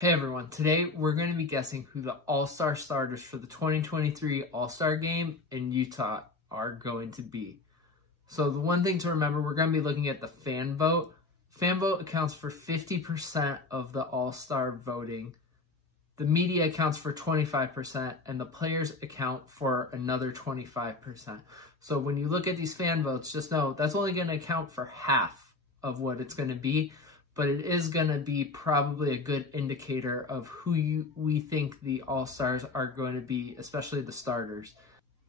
Hey everyone, today we're going to be guessing who the All-Star starters for the 2023 All-Star Game in Utah are going to be. So the one thing to remember, we're going to be looking at the fan vote. Fan vote accounts for 50% of the All-Star voting. The media accounts for 25% and the players account for another 25%. So when you look at these fan votes, just know that's only going to account for half of what it's going to be. But it is going to be probably a good indicator of who we think the All-Stars are going to be, especially the starters.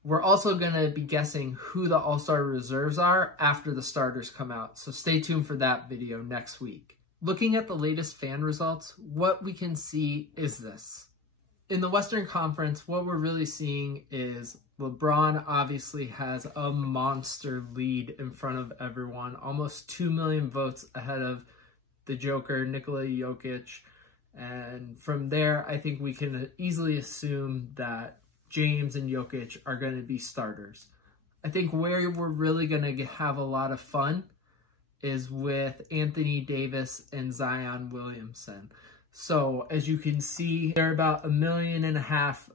We're also going to be guessing who the All-Star reserves are after the starters come out, so stay tuned for that video next week. Looking at the latest fan results, what we can see is this. In the Western Conference, what we're really seeing is LeBron obviously has a monster lead in front of everyone, almost 2 million votes ahead of the Joker, Nikola Jokic, and from there, I think we can easily assume that James and Jokic are going to be starters. I think where we're really going to have a lot of fun is with Anthony Davis and Zion Williamson. So as you can see, they're about 1.5 million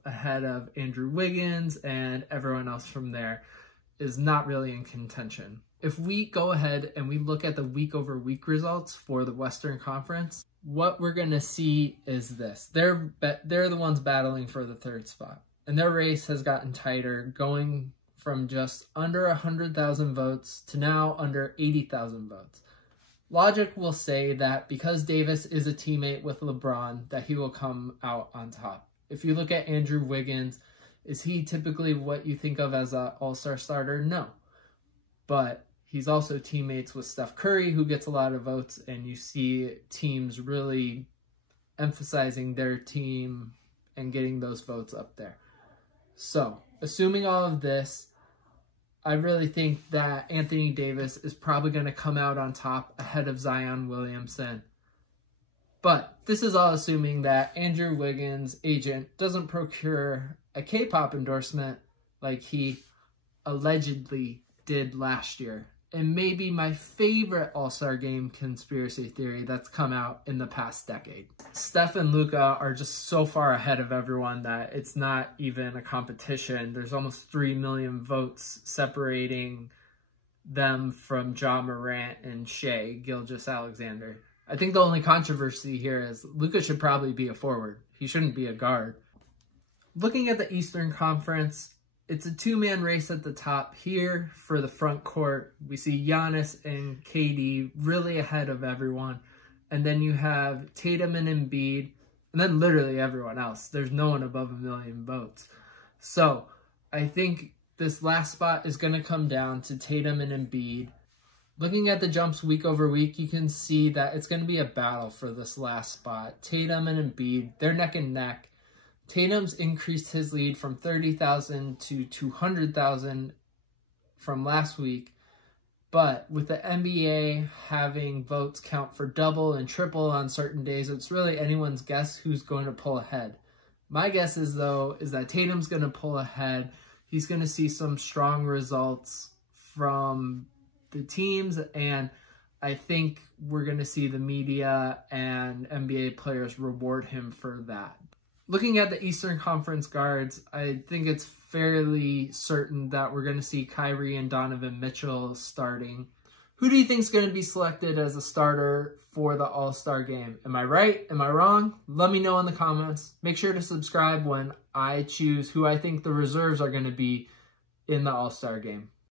ahead of Andrew Wiggins, and everyone else from there is not really in contention. If we go ahead and we look at the week-over-week results for the Western Conference, what we're going to see is this. They're the ones battling for the third spot. And their race has gotten tighter, going from just under 100,000 votes to now under 80,000 votes. Logic will say that because Davis is a teammate with LeBron, that he will come out on top. If you look at Andrew Wiggins, is he typically what you think of as an all-star starter? No. But he's also teammates with Steph Curry, who gets a lot of votes, and you see teams really emphasizing their team and getting those votes up there. So, assuming all of this, I really think that Anthony Davis is probably going to come out on top ahead of Zion Williamson. But this is all assuming that Andrew Wiggins' agent doesn't procure a K-pop endorsement like he allegedly did last year. And maybe my favorite All-Star Game conspiracy theory that's come out in the past decade. Steph and Luka are just so far ahead of everyone that it's not even a competition. There's almost 3 million votes separating them from Ja Morant and Shai Gilgeous-Alexander. I think the only controversy here is Luka should probably be a forward. He shouldn't be a guard. Looking at the Eastern Conference, it's a two-man race at the top here for the front court. We see Giannis and KD really ahead of everyone. And then you have Tatum and Embiid, and then literally everyone else. There's no one above 1 million votes. So I think this last spot is going to come down to Tatum and Embiid. Looking at the jumps week over week, you can see that it's going to be a battle for this last spot. Tatum and Embiid, they're neck and neck. Tatum's increased his lead from 30,000 to 200,000 from last week, but with the NBA having votes count for double and triple on certain days, it's really anyone's guess who's going to pull ahead. My guess is, though, is that Tatum's going to pull ahead. He's going to see some strong results from the teams, and I think we're going to see the media and NBA players reward him for that. Looking at the Eastern Conference guards, I think it's fairly certain that we're going to see Kyrie and Donovan Mitchell starting. Who do you think is going to be selected as a starter for the All-Star Game? Am I right? Am I wrong? Let me know in the comments. Make sure to subscribe when I choose who I think the reserves are going to be in the All-Star Game.